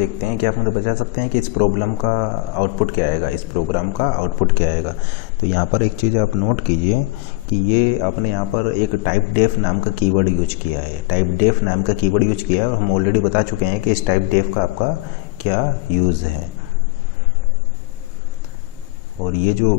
देखते हैं कि आप मुझे बता सकते हैं कि इस प्रॉब्लम का आउटपुट क्या आएगा, इस प्रोग्राम का आउटपुट क्या आएगा। तो यहाँ पर एक चीज़ आप नोट कीजिए कि ये आपने यहाँ पर एक टाइप डेफ नाम का कीवर्ड यूज किया है, टाइप डेफ नाम का कीवर्ड यूज किया है और हम ऑलरेडी बता चुके हैं कि इस टाइप डेफ का आपका क्या यूज़ है। और ये जो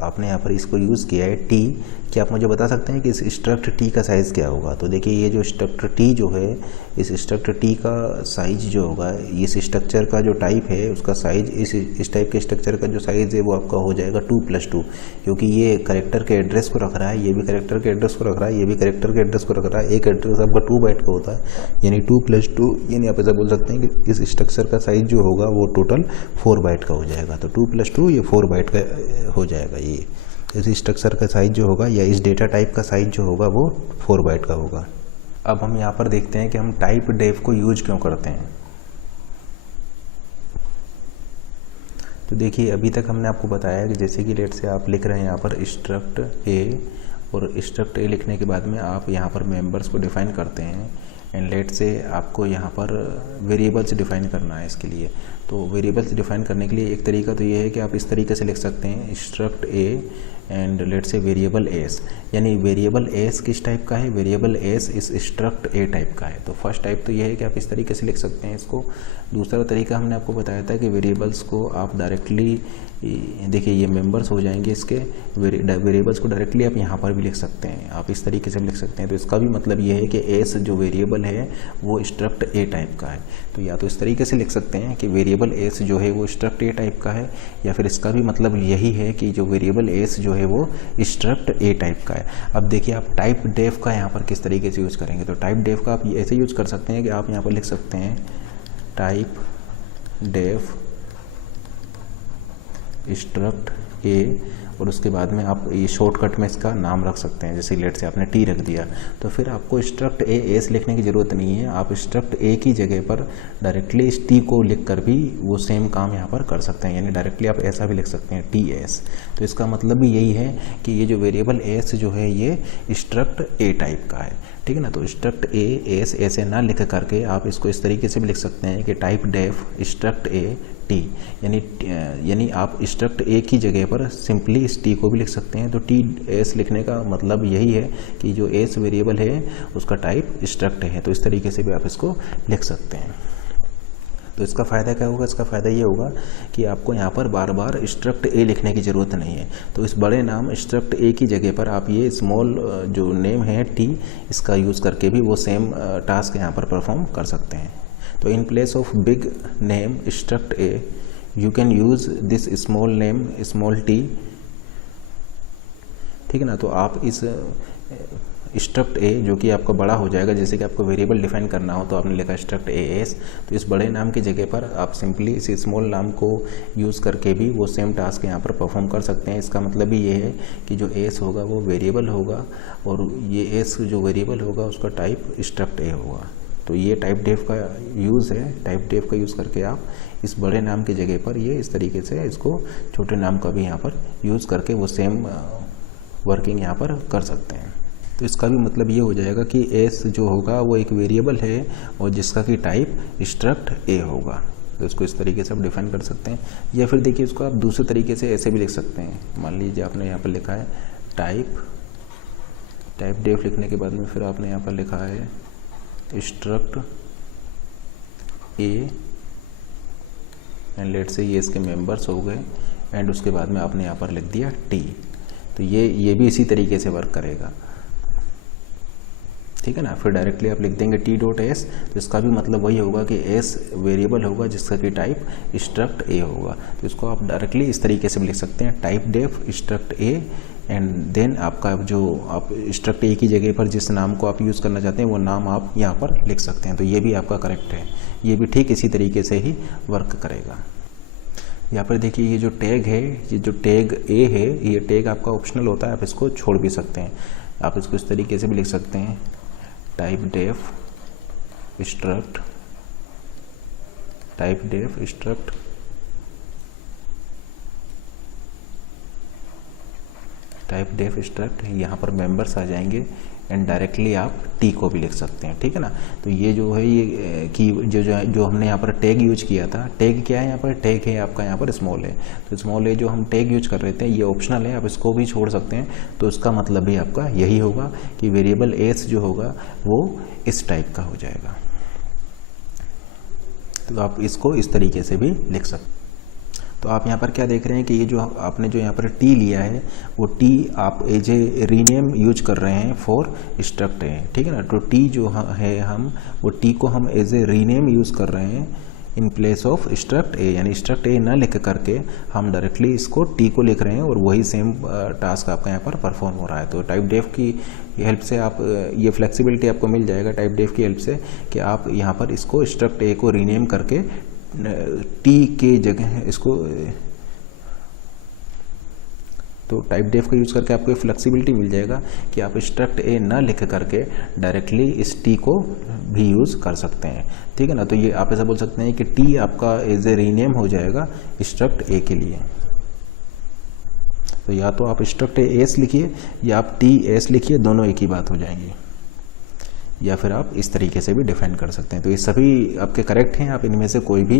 आपने यहाँ पर इसको यूज़ किया है टी, क्या आप मुझे बता सकते हैं कि इस स्ट्रक्ट टी का साइज़ क्या होगा। तो देखिए ये जो स्ट्रक्ट टी जो है, इस स्ट्रक्ट टी का साइज जो होगा, इस स्ट्रक्चर का जो टाइप है उसका साइज, इस टाइप के स्ट्रक्चर का जो साइज़ है वो आपका हो जाएगा 2+2, क्योंकि ये कैरेक्टर के एड्रेस को रख रहा है, ये भी कैरेक्टर के एड्रेस को रख रहा है, ये भी कैरेक्टर के एड्रेस को रख रहा है। एक एड्रेस आपका 2 बाइट का होता है, यानी 2+2, यानी आप ऐसा बोल सकते हैं कि इस स्ट्रक्चर का साइज जो होगा वो टोटल 4 बाइट का हो जाएगा। तो 2+2 ये 4 बाइट का हो जाएगा। ये इस स्ट्रक्चर का साइज जो होगा या इस डेटा टाइप का साइज जो होगा वो 4 बाइट का होगा। अब हम यहाँ पर देखते हैं कि हम टाइप डेफ को यूज क्यों करते हैं। तो देखिए अभी तक हमने आपको बताया कि जैसे कि लेट से आप लिख रहे हैं यहाँ पर स्ट्रक्ट ए, और स्ट्रक्ट ए लिखने के बाद में आप यहाँ पर मेंबर्स को डिफाइन करते हैं, एंड लेट से आपको यहाँ पर वेरिएबल्स डिफाइन करना है इसके लिए। तो वेरिएबल्स डिफाइन करने के लिए एक तरीका तो ये है कि आप इस तरीके से लिख सकते हैं स्ट्रक्ट ए एंड लेट से वेरिएबल एस, यानी वेरिएबल एस किस टाइप का है, वेरिएबल एस इस स्ट्रक्ट ए टाइप का है। तो फर्स्ट टाइप तो ये है कि आप इस तरीके से लिख सकते हैं इसको। दूसरा तरीका हमने आपको बताया था कि वेरिएबल्स को आप डायरेक्टली, देखिए ये मेंबर्स हो जाएंगे इसके, वेरिएबल्स को डायरेक्टली आप यहाँ पर भी लिख सकते हैं, आप इस तरीके से लिख सकते हैं। तो इसका भी मतलब ये है कि एस जो वेरिएबल है वो स्ट्रक्ट ए टाइप का है। तो या तो इस तरीके से लिख सकते हैं कि वेरिएबल एस जो है वो स्ट्रक्ट ए टाइप का है, या फिर इसका भी मतलब यही है कि जो वेरिएबल एस जो है वो स्ट्रक्ट ए टाइप का है। अब देखिए आप टाइप डेफ का यहाँ पर किस तरीके से यूज़ करेंगे। तो टाइप डेफ का आप ऐसे यूज़ कर सकते हैं कि आप यहाँ पर लिख सकते हैं टाइप डेफ स्ट्रक्ट ए, और उसके बाद में आप ये शॉर्टकट में इसका नाम रख सकते हैं, जैसे लेट से आपने टी रख दिया। तो फिर आपको स्ट्रक्ट ए एस लिखने की ज़रूरत नहीं है, आप स्ट्रक्ट ए की जगह पर डायरेक्टली इस टी को लिख कर भी वो सेम काम यहाँ पर कर सकते हैं, यानी डायरेक्टली आप ऐसा भी लिख सकते हैं टी एस। तो इसका मतलब भी यही है कि ये जो वेरिएबल एस जो है ये स्ट्रक्ट ए टाइप का है, ठीक है ना। तो स्ट्रक्ट ए एस ऐसे ना लिख करके आप इसको इस तरीके से भी लिख सकते हैं कि typedef struct a t, यानी आप स्ट्रक्ट ए की जगह पर सिंपली इस टी को भी लिख सकते हैं। तो टी एस लिखने का मतलब यही है कि जो एस वेरिएबल है उसका टाइप स्ट्रक्ट है। तो इस तरीके से भी आप इसको लिख सकते हैं। तो इसका फ़ायदा क्या होगा, इसका फ़ायदा ये होगा कि आपको यहाँ पर बार बार स्ट्रक्ट ए लिखने की ज़रूरत नहीं है। तो इस बड़े नाम स्ट्रक्ट ए की जगह पर आप ये स्मॉल जो नेम है टी, इसका यूज़ करके भी वो सेम टास्क यहाँ पर परफॉर्म कर सकते हैं। तो in place of big name struct A you can use this small name small T, ठीक है ना। तो आप इस स्ट्रक्ट ए जो कि आपका बड़ा हो जाएगा, जैसे कि आपको वेरिएबल डिफाइन करना हो तो आपने लिखा स्ट्रक्ट ए एस, तो इस बड़े नाम की जगह पर आप सिंपली इस स्मॉल नाम को यूज़ करके भी वो सेम टास्क यहाँ पर परफॉर्म कर सकते हैं। इसका मतलब भी ये है कि जो एस होगा वो वेरिएबल होगा, और ये एस जो वेरिएबल होगा उसका टाइप स्ट्रक्ट ए होगा। तो ये टाइप डेफ का यूज़ है, टाइप डेफ का यूज़ करके आप इस बड़े नाम की जगह पर ये इस तरीके से इसको छोटे नाम का भी यहाँ पर यूज़ करके वो सेम वर्किंग यहाँ पर कर सकते हैं। तो इसका भी मतलब ये हो जाएगा कि एस जो होगा वो एक वेरिएबल है और जिसका कि टाइप स्ट्रक्ट ए होगा। तो इसको इस तरीके से आप डिफाइन कर सकते हैं, या फिर देखिए इसको आप दूसरे तरीके से ऐसे भी लिख सकते हैं। मान लीजिए आपने यहाँ पर लिखा है टाइप डेफ लिखने के बाद में फिर आपने यहाँ पर लिखा है स्ट्रक्ट ए, एंड लेट से ये इसके मेंबर्स हो गए, एंड उसके बाद में आपने यहाँ पर लिख दिया टी। तो ये भी इसी तरीके से वर्क करेगा, ठीक है ना। फिर डायरेक्टली आप लिख देंगे टी डॉट एस, तो इसका भी मतलब वही होगा कि एस वेरिएबल होगा जिसका कि टाइप स्ट्रक्ट ए होगा। तो इसको आप डायरेक्टली इस तरीके से भी लिख सकते हैं typedef struct a, and then आपका जो आप स्ट्रक्ट ए की जगह पर जिस नाम को आप यूज़ करना चाहते हैं वो नाम आप यहाँ पर लिख सकते हैं। तो ये भी आपका करेक्ट है, ये भी ठीक इसी तरीके से ही वर्क करेगा। यहाँ पर देखिए ये जो टैग है, ये जो टैग ए है, ये टैग आपका ऑप्शनल होता है, आप इसको छोड़ भी सकते हैं। आप इसको इस तरीके से भी लिख सकते हैं typedef struct typedef struct, यहाँ पर मेंबर्स आ जाएंगे, एंड डायरेक्टली आप टी को भी लिख सकते हैं, ठीक है ना। तो ये जो है ये की जो हमने यहाँ पर टैग यूज किया था, टैग क्या है यहाँ पर, टैग है आपका यहाँ पर स्मॉल है। तो स्मॉल है जो हम टैग यूज कर रहे थे ये ऑप्शनल है, आप इसको भी छोड़ सकते हैं। तो इसका मतलब भी आपका यही होगा कि वेरिएबल एस जो होगा वो इस टाइप का हो जाएगा। तो आप इसको इस तरीके से भी लिख सकते हैं। तो आप यहाँ पर क्या देख रहे हैं कि ये जो आपने जो यहाँ पर टी लिया है वो टी आप एज ए रीनेम यूज कर रहे हैं फॉर स्ट्रक्ट है, ठीक है ना। तो टी जो है हम वो टी को हम एज ए रीनेम यूज कर रहे हैं इन प्लेस ऑफ स्ट्रक्ट ए, यानी स्ट्रक्ट ए ना लिख करके हम डायरेक्टली इसको टी को लिख रहे हैं और वही सेम टास्क आपका यहाँ पर परफॉर्म हो रहा है। तो टाइप डेफ की हेल्प से आप ये फ्लेक्सिबिलिटी आपको मिल जाएगा टाइप डेफ की हेल्प से कि आप यहाँ पर इसको स्ट्रक्ट ए को रीनेम करके टी के जगह इसको, तो टाइप डेफ का यूज़ करके आपको फ्लेक्सिबिलिटी मिल जाएगा कि आप स्ट्रक्ट ए ना लिख करके डायरेक्टली इस टी को भी यूज़ कर सकते हैं, ठीक है ना। तो ये आप ऐसा बोल सकते हैं कि टी आपका एज ए रीनेम हो जाएगा स्ट्रक्ट ए के लिए। तो या तो आप स्ट्रक्ट एस लिखिए या आप टी एस लिखिए, दोनों एक ही बात हो जाएंगी, या फिर आप इस तरीके से भी डिफाइन कर सकते हैं। तो ये सभी आपके करेक्ट हैं, आप इनमें से कोई भी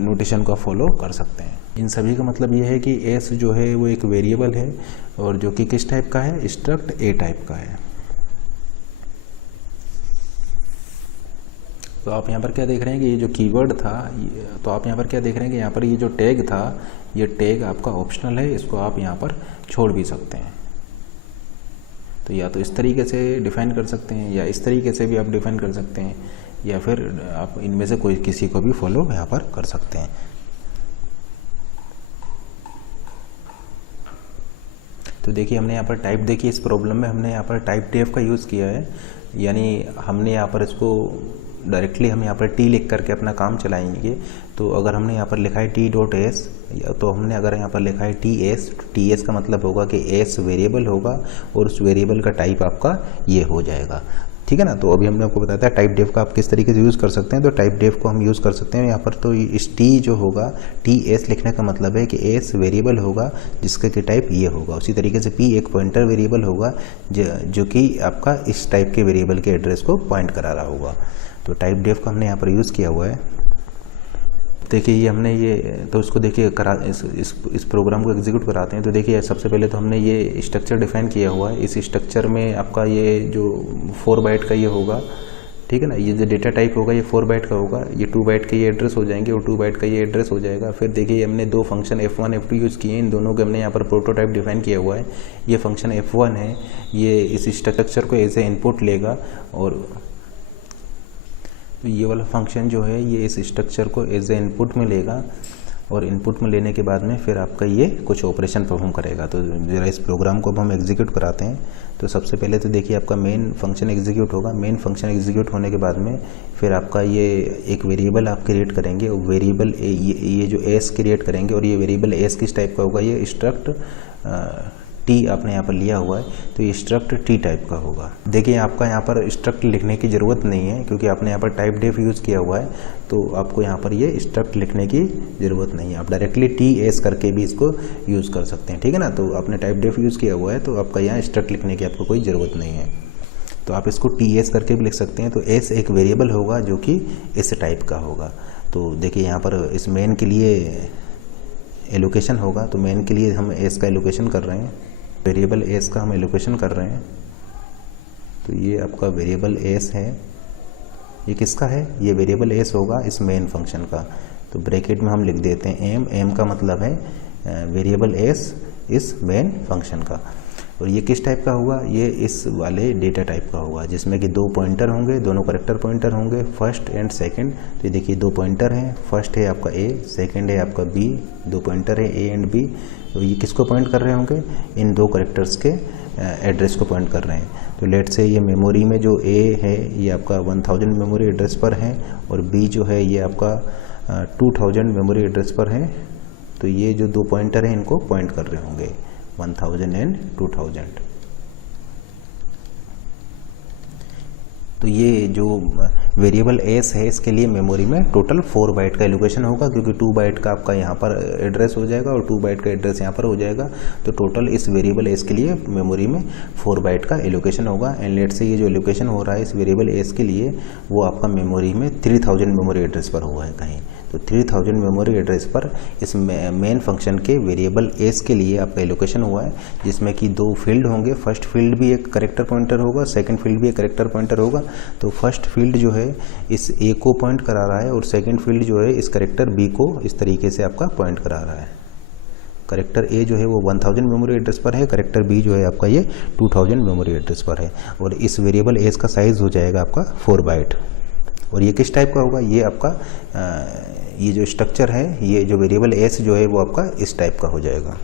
नोटेशन को फॉलो कर सकते हैं। इन सभी का मतलब ये है कि एस जो है वो एक वेरिएबल है और जो कि किस टाइप का है, स्ट्रक्ट ए टाइप का है। तो आप यहाँ पर क्या देख रहे हैं कि ये जो कीवर्ड था, तो आप यहाँ पर क्या देख रहे हैं कि यहाँ पर ये जो टैग था ये टैग आपका ऑप्शनल है, इसको आप यहाँ पर छोड़ भी सकते हैं। तो या तो इस तरीके से डिफाइन कर सकते हैं या इस तरीके से भी आप डिफाइन कर सकते हैं, या फिर आप इनमें से कोई किसी को भी फॉलो यहाँ पर कर सकते हैं। तो देखिए हमने यहाँ पर टाइप, देखिए इस प्रॉब्लम में हमने यहाँ पर टाइप डेफ का यूज़ किया है, यानी हमने यहाँ पर इसको डायरेक्टली हम यहाँ पर टी लिख करके अपना काम चलाएंगे। तो अगर हमने यहाँ पर लिखा है टी डॉट एस, तो हमने अगर यहाँ पर लिखा है टी एस, तो टी एस का मतलब होगा कि एस वेरिएबल होगा और उस वेरिएबल का टाइप आपका ये हो जाएगा, ठीक है ना। तो अभी हमने आपको बताया था टाइप डेफ का आप किस तरीके से यूज़ कर सकते हैं। तो टाइप डेफ को हम यूज़ कर सकते हैं यहाँ पर। तो इस टी जो होगा, टी एस लिखने का मतलब है कि एस वेरिएबल होगा जिसका कि टाइप ये होगा। उसी तरीके से पी एक पॉइंटर वेरिएबल होगा जो कि आपका इस टाइप के वेरिएबल के एड्रेस को पॉइंट करा रहा होगा। तो टाइप डेफ का हमने यहाँ पर यूज़ किया हुआ है। देखिए ये हमने ये, तो इसको देखिए इस प्रोग्राम को एग्जीक्यूट कराते हैं। तो देखिए सबसे पहले तो हमने ये स्ट्रक्चर डिफाइन किया हुआ है। इस स्ट्रक्चर में आपका ये जो 4 बाइट का ये होगा, ठीक है ना। ये जो डेटा टाइप होगा ये 4 बाइट का होगा, ये 2 बाइट के ये एड्रेस हो जाएंगे और 2 बाइट का ये एड्रेस हो जाएगा। फिर देखिए हमने 2 फंक्शन F1 F2 यूज़ किए हैं, इन दोनों के हमने यहाँ पर प्रोटोटाइप डिफाइन किया हुआ है। ये फंक्शन F1 है, ये इस स्ट्रक्चर को एज ए इनपुट लेगा और तो ये वाला फंक्शन जो है ये इस स्ट्रक्चर को एज ए इनपुट में लेगा और इनपुट में लेने के बाद में फिर आपका ये कुछ ऑपरेशन परफॉर्म करेगा। तो जरा इस प्रोग्राम को अब हम एग्जीक्यूट कराते हैं। तो सबसे पहले तो देखिए आपका मेन फंक्शन एग्जीक्यूट होगा। मेन फंक्शन एग्जीक्यूट होने के बाद में फिर आपका ये एक वेरिएबल आप क्रिएट करेंगे और वेरिएबल ये जो एस क्रिएट करेंगे और ये वेरिएबल एस किस टाइप का होगा, ये स्ट्रक्ट टी आपने यहाँ पर लिया हुआ है तो ये स्ट्रक्ट टी टाइप का होगा। देखिए आपका यहाँ पर स्ट्रक्ट लिखने की ज़रूरत नहीं है क्योंकि आपने यहाँ पर टाइप डेफ यूज़ किया हुआ है, तो आपको यहाँ पर ये स्ट्रक्ट लिखने की ज़रूरत नहीं है। आप डायरेक्टली टी एस करके भी इसको यूज़ कर सकते हैं, ठीक है ना। तो आपने टाइप डेफ यूज़ किया हुआ है तो आपका यहाँ स्ट्रक्ट लिखने की आपको कोई ज़रूरत नहीं है। तो आप इसको टी एस करके भी लिख सकते हैं। तो एस एक वेरिएबल होगा जो कि इस टाइप का होगा। तो देखिए यहाँ पर इस मेन के लिए एलोकेशन होगा, तो मेन के लिए हम एस का एलोकेशन कर रहे हैं, वेरिएबल एस का हम एलोकेशन कर रहे हैं। तो ये आपका वेरिएबल एस है, ये किसका है, ये वेरिएबल एस होगा इस मेन फंक्शन का। तो ब्रैकेट में हम लिख देते हैं एम, एम का मतलब है वेरिएबल एस इस मेन फंक्शन का। और ये किस टाइप का होगा, ये इस वाले डेटा टाइप का होगा जिसमें कि 2 पॉइंटर होंगे, दोनों कैरेक्टर पॉइंटर होंगे, फर्स्ट एंड सेकंड। तो ये देखिए 2 पॉइंटर हैं, फर्स्ट है आपका ए, सेकंड है आपका बी, 2 पॉइंटर है ए एंड बी। तो ये किसको पॉइंट कर रहे होंगे, इन 2 कैरेक्टर्स के एड्रेस को पॉइंट कर रहे हैं। तो लेट से ये मेमोरी में जो ए है ये आपका 1000 मेमोरी एड्रेस पर है और बी जो है ये आपका 2000 मेमोरी एड्रेस पर है। तो ये जो 2 पॉइंटर हैं इनको पॉइंट कर रहे होंगे 1000 एंड 2000। तो ये जो वेरिएबल एस है इसके लिए मेमोरी में टोटल 4 बाइट का एलोकेशन होगा, क्योंकि 2 बाइट का आपका यहाँ पर एड्रेस हो जाएगा और 2 बाइट का एड्रेस यहाँ पर हो जाएगा। तो टोटल इस वेरिएबल एस के लिए मेमोरी में 4 बाइट का एलोकेशन होगा। एंड लेट से ये जो एलोकेशन हो रहा है इस वेरिएबल एस के लिए वो आपका मेमोरी में 3000 मेमोरी एड्रेस पर हुआ है कहीं। तो 3000 मेमोरी एड्रेस पर इस मेन फंक्शन के वेरिएबल एस के लिए आपका एलोकेशन हुआ है, जिसमें कि 2 फील्ड होंगे। फर्स्ट फील्ड भी एक कैरेक्टर पॉइंटर होगा, सेकंड फील्ड भी एक कैरेक्टर पॉइंटर होगा। तो फर्स्ट फील्ड जो है इस ए को पॉइंट करा रहा है और सेकंड फील्ड जो है इस कैरेक्टर बी को इस तरीके से आपका पॉइंट करा रहा है। कैरेक्टर ए जो है वो 1000 मेमोरी एड्रेस पर है, कैरेक्टर बी जो है आपका ये 2000 मेमोरी एड्रेस पर है। और इस वेरिएबल एस का साइज हो जाएगा आपका 4 बाइट। और ये किस टाइप का होगा, ये आपका ये जो स्ट्रक्चर है, ये जो वेरिएबल एस जो है वो आपका इस टाइप का हो जाएगा।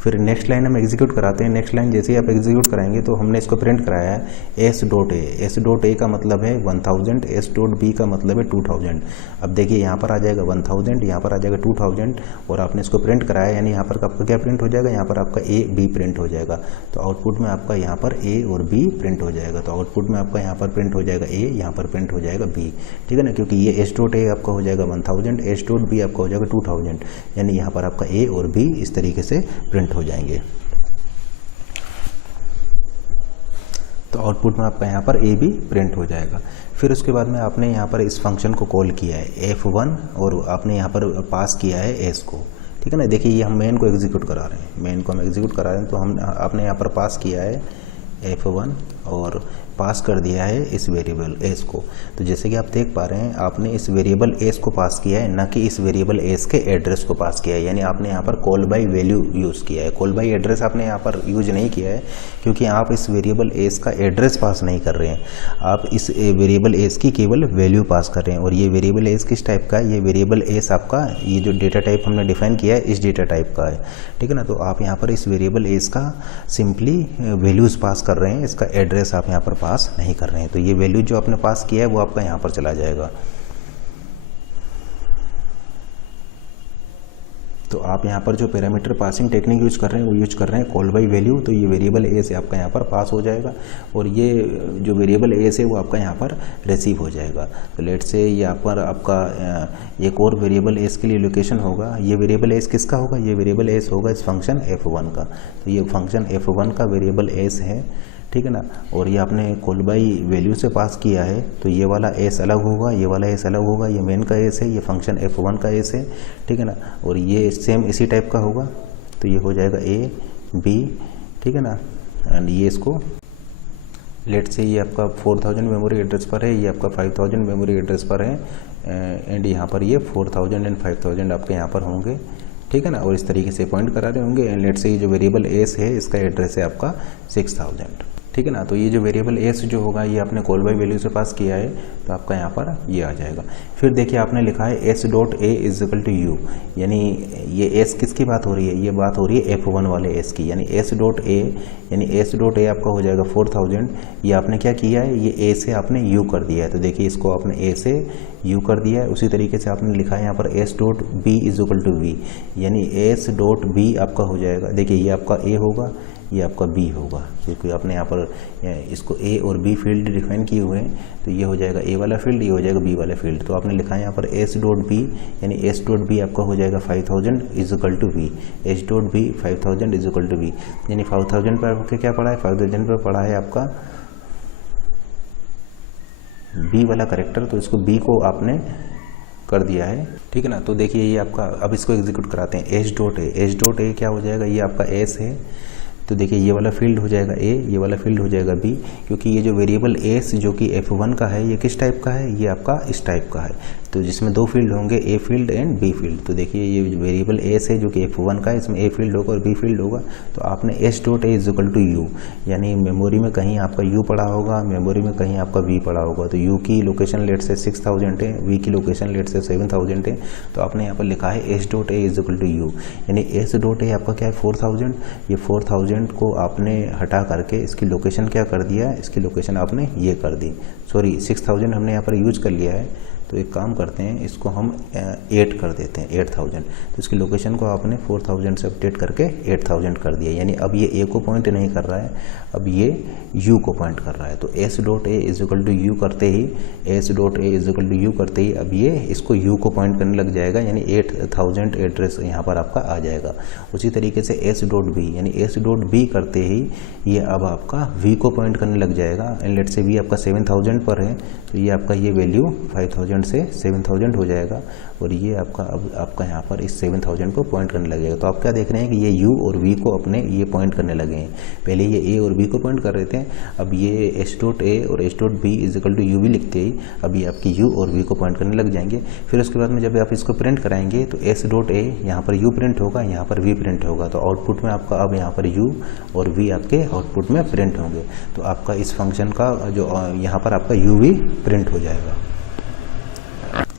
फिर नेक्स्ट लाइन हम एग्जीक्यूट कराते हैं। नेक्स्ट लाइन जैसे ही आप एग्जीक्यूट कराएंगे तो हमने इसको प्रिंट कराया है एस डॉट ए। एस डॉट ए का मतलब है 1000, एस डॉट बी का मतलब है 2000। अब देखिए यहाँ पर आ जाएगा 1000, यहाँ पर आ जाएगा 2000 और आपने इसको प्रिंट कराया, यानी यहाँ पर आपका क्या प्रिंट हो जाएगा, यहाँ पर आपका ए बी प्रिंट हो जाएगा। तो आउटपुट में आपका यहाँ पर ए और बी प्रिंट हो जाएगा। तो आउटपुट में आपका यहाँ पर प्रिंट हो जाएगा ए, यहाँ पर प्रिंट हो जाएगा बी, ठीक है ना, क्योंकि ये एस डॉट ए आपका हो जाएगा 1000, एस डॉट बी आपका हो जाएगा 2000, यानी यहाँ पर आपका ए और बी इस तरीके से प्रिंट हो जाएंगे। तो आउटपुट में आपका यहाँ पर ए भी प्रिंट हो जाएगा। फिर उसके बाद में आपने यहाँ पर इस फंक्शन को कॉल किया है F1 और आपने यहाँ पर पास किया है एस को, ठीक है ना। देखिए ये हम मेन को एग्जीक्यूट करा रहे हैं, मेन को हम एग्जीक्यूट करा रहे हैं। तो हम आपने यहाँ पर पास किया है F1 और पास कर दिया है इस वेरिएबल एस को। तो जैसे कि आप देख पा रहे हैं आपने इस वेरिएबल एस को पास किया है, ना कि इस वेरिएबल एस के एड्रेस को पास किया है। यानी आपने यहाँ पर कॉल बाय वैल्यू यूज़ किया है, कॉल बाय एड्रेस आपने यहाँ पर यूज नहीं किया है, क्योंकि आप इस वेरिएबल एस का एड्रेस पास नहीं कर रहे हैं, आप इस वेरिएबल एस की केवल वैल्यू पास कर रहे हैं। और ये वेरिएबल एस किस टाइप का है, ये वेरिएबल एस आपका ये जो डेटा टाइप हमने डिफाइन किया है इस डेटा टाइप का है, ठीक है ना। तो आप यहाँ पर इस वेरिएबल एस का सिंपली वैल्यूज़ पास कर रहे हैं, इसका एड्रेस आप यहाँ पर पास नहीं कर रहे हैं। तो ये वैल्यू जो आपने पास किया है वो आपका यहाँ पर चला जाएगा। तो आप यहाँ पर जो पैरामीटर पासिंग टेक्निक यूज कर रहे हैं वो यूज कर रहे हैं कॉल बाय वैल्यू। तो ये वेरिएबल ए से आपका यहाँ पर पास हो जाएगा और ये जो वेरिएबल ए से वो आपका यहाँ पर रिसीव हो जाएगा। तो लेट से यहाँ पर आपका एक और वेरिएबल एस के लिए लोकेशन होगा। ये वेरिएबल एस किसका होगा, ये वेरिएबल एस होगा इस फंक्शन F1 का। तो ये फंक्शन F1 का वेरिएबल एस है, ठीक है ना। और ये आपने कॉल बाय वैल्यू से पास किया है, तो ये वाला एस अलग होगा, ये वाला एस अलग होगा, ये मेन का एस है, ये फंक्शन F1 का एस है, ठीक है ना। और ये सेम इसी टाइप का होगा, तो ये हो जाएगा ए बी, ठीक है ना। एंड ये इसको लेट से ये आपका 4000 मेमोरी एड्रेस पर है, ये आपका 5000 मेमोरी एड्रेस पर है, एंड यहाँ पर ये 4000 एंड 5000 आपके यहाँ पर होंगे, ठीक है ना। और इस तरीके से पॉइंट करा रहे होंगे। एंड लेट से ये जो वेरिएबल एस है इसका एड्रेस है आपका 6000, ठीक है ना। तो ये जो वेरिएबल एस जो होगा ये आपने कॉल बाय वैल्यू से पास किया है, तो आपका यहाँ पर ये आ जाएगा। फिर देखिए आपने लिखा है s dot a is equal to u, यानी ये एस किसकी बात हो रही है, ये बात हो रही है F1 वाले एस की। यानी एस डॉट ए, यानी एस डॉट ए आपका हो जाएगा 4000। ये आपने क्या किया है, ये ए से आपने यू कर दिया है। तो देखिए इसको आपने ए से यू कर दिया है। उसी तरीके से आपने लिखा है यहाँ पर s dot b is equal to v, यानी एस डॉट बी आपका हो जाएगा। देखिए ये आपका ए होगा, ये आपका बी होगा, क्योंकि आपने यहाँ पर इसको ए और बी फील्ड डिफाइन किए हुए हैं। तो ये हो जाएगा ए वाला फील्ड, ये हो जाएगा बी वाला फील्ड। तो आपने लिखा है यहाँ पर एस डॉट बी, यानी एस डॉट बी आपका हो जाएगा 5000 is equal to v, s dot b 5000 is equal to v. यानी 5000 पर आपके क्या पड़ा है, 5000 पर पड़ा है आपका बी वाला करेक्टर, तो इसको बी को आपने कर दिया है, ठीक है ना। तो देखिए ये आपका, अब इसको एग्जीक्यूट कराते हैं एस डॉट ए। एस डॉट ए क्या हो जाएगा, ये आपका एस है, तो देखिए ये वाला फील्ड हो जाएगा ए, ये वाला फील्ड हो जाएगा बी, क्योंकि ये जो वेरिएबल एस जो कि F1 का है ये किस टाइप का है, ये आपका इस टाइप का है। तो जिसमें 2 फील्ड होंगे, a field and b field. तो देखिए ये वेरिएबल एस है जो कि F1 का है, इसमें ए फील्ड होगा और बी फील्ड होगा। तो आपने s dot a is equal to u, यानी मेमोरी में कहीं आपका यू पड़ा होगा, मेमोरी में कहीं आपका वी पड़ा होगा। तो यू की लोकेशन लेट से 6000 है, वी की लोकेशन लेट से 7000 है। तो आपने यहाँ पर लिखा है s dot a is equal to u, यानी एस डॉट ए आपका क्या है 4000। ये 4000 को आपने हटा करके इसकी लोकेशन क्या कर दिया, इसकी लोकेशन आपने ये कर दी, सॉरी 6000 हमने यहाँ पर यूज कर लिया है, तो एक काम करते हैं, इसको हम 8 कर देते हैं, 8000। तो इसकी लोकेशन को आपने 4000 से अपडेट करके 8000 कर दिया, यानी अब ये ए को पॉइंट नहीं कर रहा है, अब ये यू को पॉइंट कर रहा है। तो s dot a is equal to u करते ही, s dot a is equal to u करते ही अब ये इसको यू को पॉइंट करने लग जाएगा, यानी 8000 एड्रेस यहाँ पर आपका आ जाएगा। उसी तरीके से s डॉट बी, यानी s डॉट बी करते ही ये अब आपका v को पॉइंट करने लग जाएगा। एंड लेट से v आपका 7000 पर है, तो ये आपका ये वैल्यू 5000 से 7000 हो जाएगा, और ये आपका अब आपका यहाँ पर इस 7000 को पॉइंट करने लगेगा। तो आप क्या देख रहे हैं कि ये u और v को अपने ये पॉइंट करने लगे हैं। पहले ये a और b को पॉइंट कर रहे थे, अब ये s डॉट a और s dot b is equal to u v लिखते ही अब ये आपकी u और v को पॉइंट करने लग जाएंगे। फिर उसके बाद में जब आप इसको प्रिंट कराएंगे तो s डॉट a यहाँ पर u प्रिंट होगा, यहाँ पर v प्रिंट होगा। तो आउटपुट में आपका अब यहाँ पर u और v आपके आउटपुट में प्रिंट होंगे। तो आपका इस फंक्शन का जो यहाँ पर आपका u v प्रिंट हो जाएगा,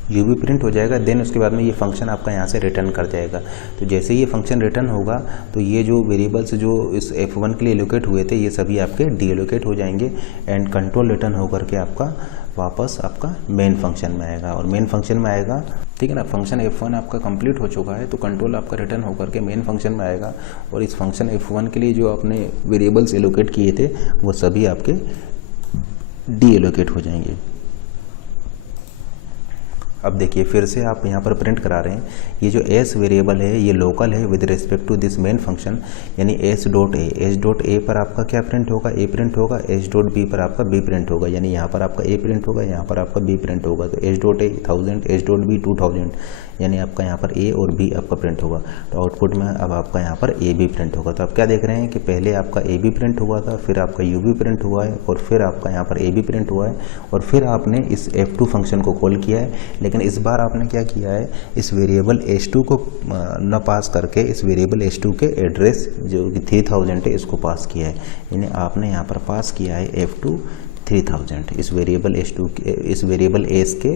यू भी प्रिंट हो जाएगा। देन उसके बाद में ये फंक्शन आपका यहाँ से रिटर्न कर जाएगा। तो जैसे ये फंक्शन रिटर्न होगा तो ये जो वेरिएबल्स जो इस f1 के लिए एलोकेट हुए थे ये सभी आपके डी एलोकेट हो जाएंगे, एंड कंट्रोल रिटर्न होकर के आपका वापस आपका मेन फंक्शन में आएगा, और मेन फंक्शन में आएगा, ठीक है ना। फंक्शन f1 आपका कंप्लीट हो चुका है, तो कंट्रोल आपका रिटर्न होकर के मेन फंक्शन में आएगा, और इस फंक्शन f1 के लिए जो आपने वेरिएबल्स एलोकेट किए थे वो सभी आपके डी एलोकेट हो जाएंगे। अब देखिए फिर से आप यहाँ पर प्रिंट करा रहे हैं, ये जो s वेरिएबल है ये लोकल है with respect to this main function, यानी s डॉट ए पर आपका क्या प्रिंट होगा, a प्रिंट होगा, s डॉट b पर आपका b प्रिंट होगा, यानी यहाँ पर आपका a प्रिंट होगा, यहाँ पर आपका b प्रिंट होगा। तो s डॉट ए 1000, s डॉट b 2000, यानी आपका यहाँ पर a और b आपका प्रिंट होगा। तो आउटपुट में अब आपका यहाँ पर a b प्रिंट होगा। तो आप क्या देख रहे हैं कि पहले आपका a b प्रिंट हुआ था, फिर आपका u v प्रिंट हुआ है, और फिर आपका यहाँ पर a b प्रिंट हुआ है, और फिर आपने इस f2 फंक्शन को कॉल किया है। लेकिन इस बार आपने क्या किया है, इस वेरिएबल h2 को न पास करके इस वेरिएबल h2 के एड्रेस जो कि 3000 है इसको पास किया है, यानी आपने यहाँ पर पास किया है f2 3000, इस वेरिएबल h2 के, इस वेरिएबल s के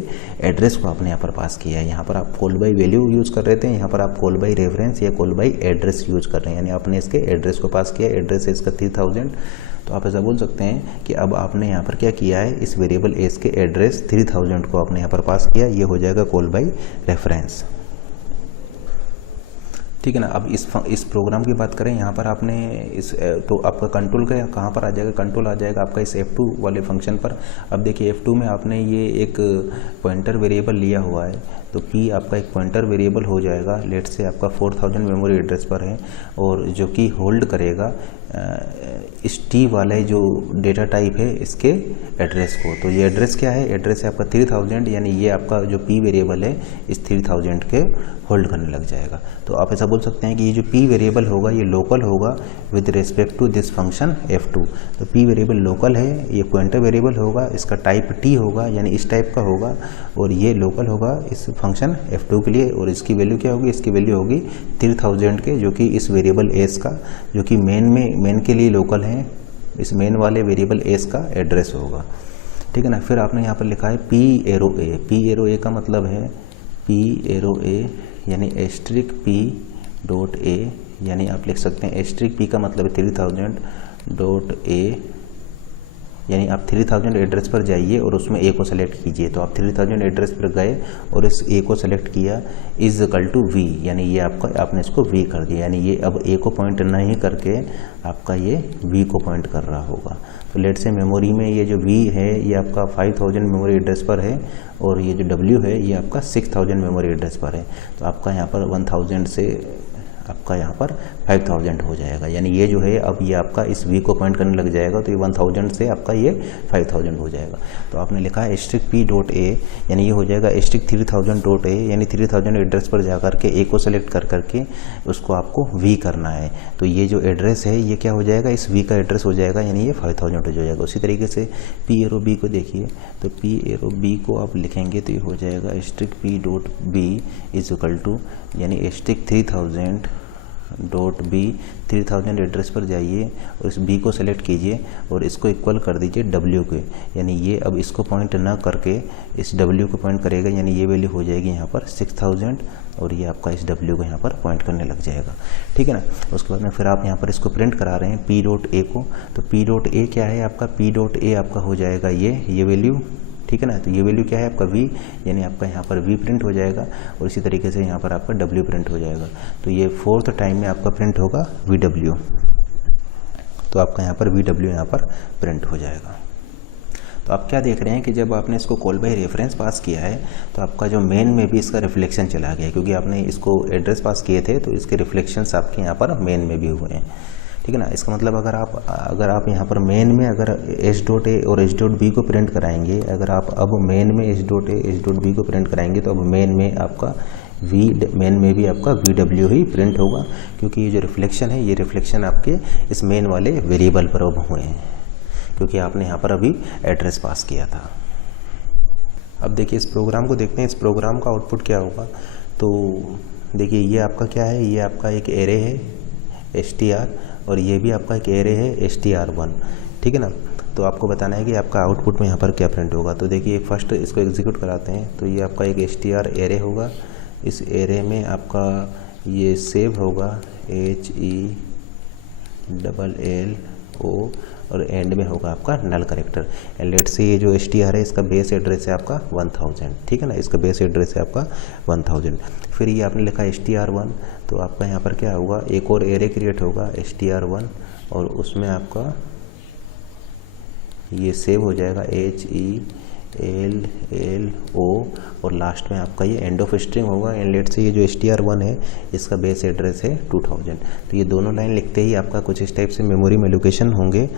एड्रेस को आपने यहाँ पर पास किया है। यहाँ पर आप कॉल बाई वैल्यू यूज़ कर रहे थे, यहाँ पर आप कॉल बाई रेफरेंस या कॉल बाई एड्रेस यूज़ कर रहे हैं, यानी आपने इसके एड्रेस को पास किया, एड्रेस है इसका 3000। तो आप ऐसा बोल सकते हैं कि अब आपने यहाँ पर क्या किया है, इस वेरिएबल s के एड्रेस 3000 को आपने यहाँ पर पास किया, ये हो जाएगा कॉल बाई रेफरेंस, ठीक है ना। अब इस प्रोग्राम की बात करें, यहाँ पर आपने इस तो आपका कंट्रोल का कहाँ पर आ जाएगा, कंट्रोल आ जाएगा आपका इस f2 वाले फंक्शन पर। अब देखिए f2 में आपने ये एक पॉइंटर वेरिएबल लिया हुआ है, तो p आपका एक पॉइंटर वेरिएबल हो जाएगा, लेट से आपका 4000 मेमोरी एड्रेस पर है, और जो कि होल्ड करेगा इस t वाले जो डेटा टाइप है इसके एड्रेस को। तो ये एड्रेस क्या है, एड्रेस है आपका 3000, यानी ये आपका जो p वेरिएबल है इस 3000 के होल्ड करने लग जाएगा। तो आप ऐसा बोल सकते हैं कि ये जो p वेरिएबल होगा ये लोकल होगा with respect to this function f2। तो p वेरिएबल लोकल है, ये पॉइंटर वेरिएबल होगा, इसका टाइप t होगा, यानी इस टाइप का होगा, और ये लोकल होगा इस फंक्शन f2 के लिए, और इसकी वैल्यू क्या होगी, इसकी वैल्यू होगी 3000 के, जो कि इस वेरिएबल s का, जो कि मेन के लिए लोकल है, इस मेन वाले वेरिएबल s का एड्रेस होगा, ठीक है ना। फिर आपने यहाँ पर लिखा है p एरो a का मतलब है p एरो a, यानी एस्ट्रिक p डॉट a, यानी आप लिख सकते हैं एस्ट्रिक p का मतलब है 3000 डॉट a, यानी आप 3000 एड्रेस पर जाइए और उसमें a को सेलेक्ट कीजिए। तो आप 3000 एड्रेस पर गए और इस a को सेलेक्ट किया, इज इक्वल टू v, यानी ये आपका आपने इसको v कर दिया, यानी ये अब a को पॉइंट नहीं करके आपका ये v को पॉइंट कर रहा होगा। तो लेट से मेमोरी में ये जो v है ये आपका 5000 मेमोरी एड्रेस पर है, और ये जो w है ये आपका 6000 मेमोरी एड्रेस पर है। तो आपका यहाँ पर 1000 से आपका यहाँ पर 5000 हो जाएगा, यानी ये जो है अब ये आपका इस v को पॉइंट करने लग जाएगा, तो ये 1000 से आपका ये 5000 हो जाएगा। तो आपने लिखा है एस्ट्रिक p डॉट a, यानी ये हो जाएगा एस्ट्रिक 3000 डॉट a, यानी 3000 एड्रेस पर जा करके a को सेलेक्ट कर करके उसको आपको v करना है। तो ये जो एड्रेस है ये क्या हो जाएगा, इस v का एड्रेस हो जाएगा, यानी ये 5000 हो जाएगा। उसी तरीके से p एरो b को देखिए, तो p एरो b को आप लिखेंगे तो ये हो जाएगा asterisk p dot b is equal to, यानी एस्ट्रिक 3000 डॉट बी, 3000 एड्रेस पर जाइए और इस b को सेलेक्ट कीजिए और इसको इक्वल कर दीजिए w के, यानी ये अब इसको पॉइंट ना करके इस w को पॉइंट करेगा, यानी ये वैल्यू हो जाएगी यहाँ पर 6000, और ये आपका इस w को यहाँ पर पॉइंट करने लग जाएगा, ठीक है ना। उसके बाद में फिर आप यहाँ पर इसको प्रिंट करा रहे हैं p डॉट a को, तो p डॉट a क्या है आपका, p डॉट a आपका हो जाएगा ये वैल्यू, ठीक है ना। तो ये वैल्यू क्या है आपका v, यानी आपका यहाँ पर v प्रिंट हो जाएगा और इसी तरीके से यहाँ पर आपका w प्रिंट हो जाएगा। तो ये 4th टाइम में आपका प्रिंट होगा vw, तो आपका यहाँ पर vw यहाँ पर प्रिंट हो जाएगा। तो आप क्या देख रहे हैं कि जब आपने इसको कॉल बाय रेफरेंस पास किया है तो आपका जो मेन में भी इसका रिफ्लेक्शन चला गया है, क्योंकि आपने इसको एड्रेस पास किए थे तो इसके रिफ्लेक्शंस आपके यहाँ पर मेन में भी हुए हैं, ठीक है ना। इसका मतलब अगर आप यहाँ पर मेन में अगर h.a और h.b को प्रिंट कराएंगे, अगर आप अब मेन में h.a h.b को प्रिंट कराएंगे तो अब मेन में आपका मेन में भी आपका vw ही प्रिंट होगा, क्योंकि ये जो रिफ्लेक्शन है ये रिफ्लेक्शन आपके इस मेन वाले वेरिएबल पर अब हुए हैं, क्योंकि आपने यहाँ पर अभी एड्रेस पास किया था। अब देखिए इस प्रोग्राम को देखते हैं, इस प्रोग्राम का आउटपुट क्या होगा। तो देखिए ये आपका क्या है, ये आपका एक एरे है str और ये भी आपका एक एरे है str1, ठीक है ना। तो आपको बताना है कि आपका आउटपुट में यहाँ पर क्या प्रिंट होगा। तो देखिए फर्स्ट इसको एग्जीक्यूट कराते हैं। तो ये आपका एक str एरे होगा, इस एरे में आपका ये सेव होगा HELLO और एंड में होगा आपका नल करेक्टर। एंड लेट से ये जो str है इसका बेस एड्रेस है आपका 1000, ठीक है ना, इसका बेस एड्रेस है आपका 1000। फिर ये आपने लिखा str1, तो आपका यहाँ पर क्या होगा, एक और एरे क्रिएट होगा str1 और उसमें आपका ये सेव हो जाएगा HELLO और लास्ट में आपका ये एंड ऑफ स्ट्रिंग होगा। एंड लेट से ये जो str1 है इसका बेस एड्रेस है 2000। तो ये दोनों लाइन लिखते ही आपका कुछ इस टाइप से मेमोरी में लोकेशन होंगे।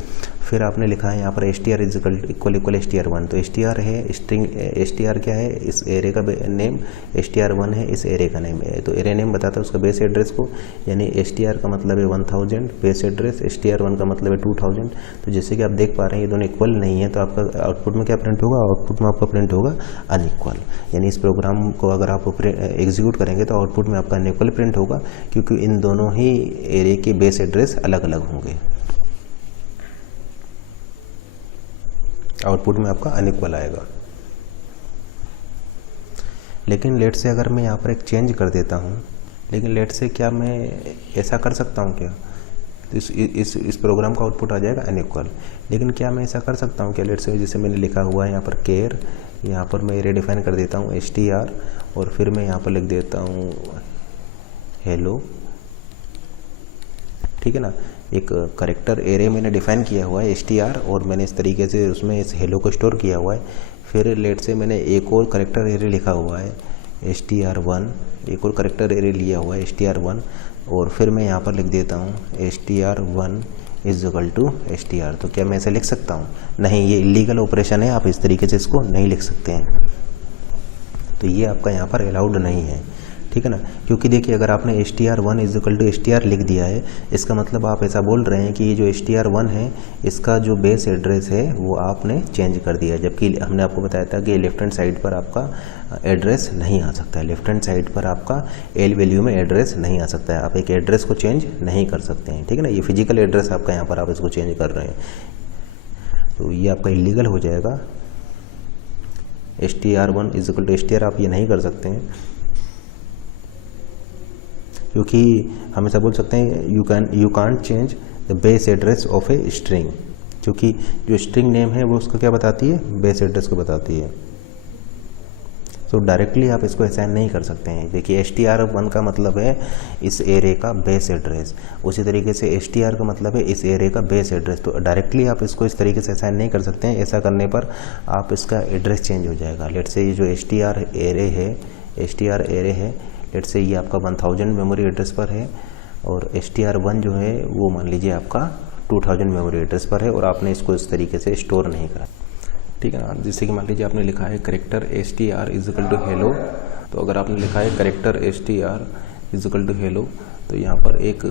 फिर आपने लिखा है यहाँ पर str इक्वल str1, तो str है स्ट्रिंग, str क्या है, इस एरे का नेम, str1 है इस एरे का नेम है। तो एरे नेम बताता है उसका बेस एड्रेस को, यानी str का मतलब है 1000 बेस एड्रेस, str1 का मतलब है 2000। तो जैसे कि आप देख पा रहे हैं ये दोनों इक्वल नहीं है, तो आपका आउटपुट में क्या प्रिंट होगा, आउटपुट में आपका प्रिंट होगा अनइक्वल। यानी इस प्रोग्राम को अगर आप एग्जीक्यूट करेंगे तो आउटपुट में आपका अनइक्वल प्रिंट होगा, क्योंकि इन दोनों ही एरे के बेस एड्रेस अलग अलग होंगे। आउटपुट में आपका अनइक्वल आएगा। लेकिन लेट से अगर मैं यहाँ पर एक चेंज कर देता हूँ, लेकिन लेट से क्या मैं ऐसा कर सकता हूँ क्या, तो इस प्रोग्राम का आउटपुट आ जाएगा अनइक्वल। लेकिन क्या मैं ऐसा कर सकता हूँ क्या, लेट से जैसे मैंने लिखा हुआ है यहाँ पर केयर, यहाँ पर मैं एरे डिफाइन कर देता हूँ str और फिर मैं यहाँ पर लिख देता हूँ हेलो, ठीक है ना। एक करेक्टर एरे मैंने डिफाइन किया हुआ है str और मैंने इस तरीके से उसमें इस हेलो को स्टोर किया हुआ है। फिर लेट से मैंने एक और करेक्टर एरे लिखा हुआ है str1, एक और करेक्टर एरे लिया हुआ है str1 और फिर मैं यहाँ पर लिख देता हूँ str1 str। तो क्या मैं ऐसे लिख सकता हूँ? नहीं, ये इलीगल ऑपरेशन है, आप इस तरीके से इसको नहीं लिख सकते हैं। तो ये आपका यहाँ पर अलाउड नहीं है, ठीक है ना। क्योंकि देखिए अगर आपने str1 str लिख दिया है, इसका मतलब आप ऐसा बोल रहे हैं कि ये जो str1 है इसका जो बेस एड्रेस है वो आपने चेंज कर दिया, जबकि हमने आपको बताया था कि लेफ्ट हैंड साइड पर आपका एड्रेस नहीं आ सकता है, लेफ्ट हैंड साइड पर आपका एल वैल्यू में एड्रेस नहीं आ सकता है, आप एक एड्रेस को चेंज नहीं कर सकते हैं, ठीक है ना। ये फिजिकल एड्रेस आपका यहाँ पर आप इसको चेंज कर रहे हैं, तो ये आपका इलीगल हो जाएगा। str1 str आप ये नहीं कर सकते हैं, क्योंकि हम ऐसा बोल सकते हैं you can't change the base address of a string, क्योंकि जो स्ट्रिंग नेम है वो उसका क्या बताती है, बेस एड्रेस को बताती है। तो डायरेक्टली आप इसको असाइन नहीं कर सकते हैं। देखिए str1 का मतलब है इस एरे का बेस एड्रेस, उसी तरीके से str का मतलब है इस एरे का बेस एड्रेस। तो डायरेक्टली आप इसको इस तरीके से असाइन नहीं कर सकते हैं, ऐसा करने पर आप इसका एड्रेस चेंज हो जाएगा। लेट से ये जो str एरे है लेट से ये आपका 1000 मेमोरी एड्रेस पर है और str1 जो है वो मान लीजिए आपका 2000 मेमोरी एड्रेस पर है और आपने इसको इस तरीके से स्टोर नहीं करा, ठीक है ना। जैसे कि मान लीजिए आपने लिखा है character str equal to hello, तो अगर आपने लिखा है character str equal to hello, तो यहाँ पर एक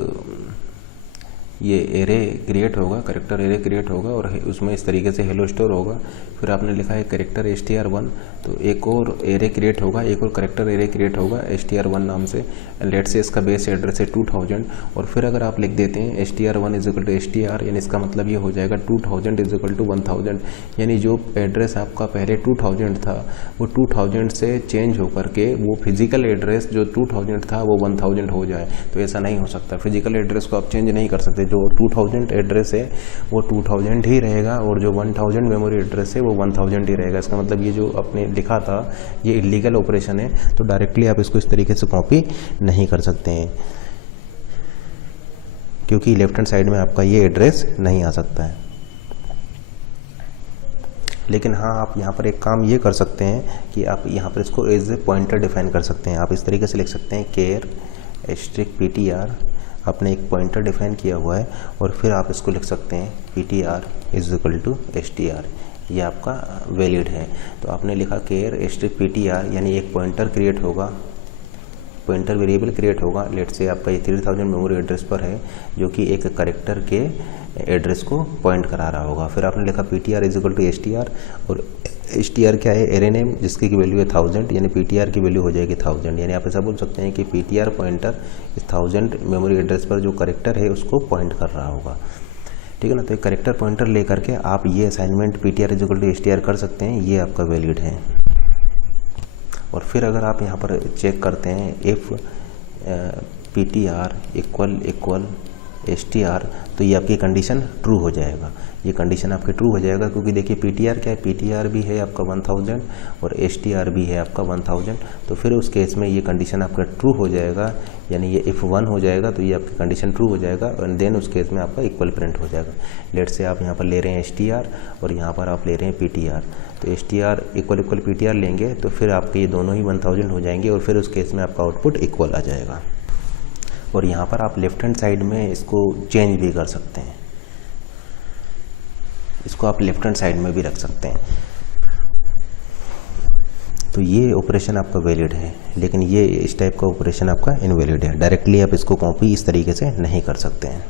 ये एरे क्रिएट होगा, करेक्टर एरे क्रिएट होगा और उसमें इस तरीके से हेलो स्टोर होगा। फिर आपने लिखा है करेक्टर str1, तो एक और एरे क्रिएट होगा, एक और करेक्टर एरे क्रिएट होगा str1 नाम से, लेट से इसका बेस एड्रेस है 2000 और फिर अगर आप लिख देते हैं str1 इक्वल टू str, यानी इसका मतलब ये हो जाएगा 2000 इक्वल टू 1000, यानी जो एड्रेस आपका पहले 2000 था वो 2000 से चेंज होकर के वो फिजिकल एड्रेस जो 2000 था वो 1000 हो जाए। तो ऐसा नहीं हो सकता, फिजिकल एड्रेस को आप चेंज नहीं कर सकते। से जो 2000 एड्रेस है वो 2000 ही रहेगा और जो 1000 मेमोरी एड्रेस है वो 1000 ही रहेगा। इसका मतलब ये जो आपने लिखा था ये इलीगल ऑपरेशन है, तो डायरेक्टली आप इसको इस तरीके से कॉपी नहीं कर सकते हैं, क्योंकि लेफ्ट हैंड साइड में आपका ये एड्रेस नहीं आ सकता है। लेकिन हाँ, आप यहाँ पर एक काम ये कर सकते हैं कि आप यहाँ पर इसको एज ए पॉइंटर डिफाइन कर सकते हैं। आप इस तरीके से लिख सकते हैं केर एस्ट्रिक PTR, आपने एक पॉइंटर डिफाइन किया हुआ है और फिर आप इसको लिख सकते हैं PTR is equal to STR, ये आपका वैलिड है। तो आपने लिखा केर एस्ट्रिक PTR, यानी एक पॉइंटर क्रिएट होगा, पॉइंटर वेरिएबल क्रिएट होगा। लेट से आपका ये 3000 मेमोरी एड्रेस पर है जो कि एक कैरेक्टर के एड्रेस को पॉइंट करा रहा होगा। फिर आपने लिखा PTR is equal to STR, और STR क्या है, एरे नेम, जिसकी की वैल्यू है 1000, यानी PTR की वैल्यू हो जाएगी 1000। यानी आप ऐसा बोल सकते हैं कि PTR पॉइंटर इस 1000 मेमोरी एड्रेस पर जो कैरेक्टर है उसको पॉइंट कर रहा होगा। ठीक है ना। तो एक कैरेक्टर पॉइंटर ले करके आप ये assignment PTR is equal to STR कर सकते हैं, ये आपका वैलिड है। और फिर अगर आप यहाँ पर चेक करते हैं इफ़ PTR इक्वल STR, तो ये आपकी कंडीशन ट्रू हो जाएगा। ये कंडीशन आपकी ट्रू हो जाएगा क्योंकि देखिए PTR क्या है, PTR भी है आपका 1000 और STR भी है आपका 1000। तो फिर उस केस में ये कंडीशन आपका ट्रू हो जाएगा, यानी ये इफ़ 1 हो जाएगा तो ये आपकी कंडीशन ट्रू हो जाएगा, एंड देन उस केस में आपका इक्वल प्रिंट हो जाएगा। लेट से आप यहाँ पर ले रहे हैं STR और यहाँ पर आप ले रहे हैं PTR, तो STR इक्वल PTR लेंगे तो फिर आपके ये दोनों ही 1000 हो जाएंगे और फिर उस केस में आपका आउटपुट इक्वल आ जाएगा। और यहाँ पर आप लेफ्ट हैंड साइड में इसको चेंज भी कर सकते हैं, इसको आप लेफ्ट हैंड साइड में भी रख सकते हैं। तो ये ऑपरेशन आपका वैलिड है, लेकिन ये इस टाइप का ऑपरेशन आपका इनवैलिड है। डायरेक्टली आप इसको कॉपी इस तरीके से नहीं कर सकते हैं।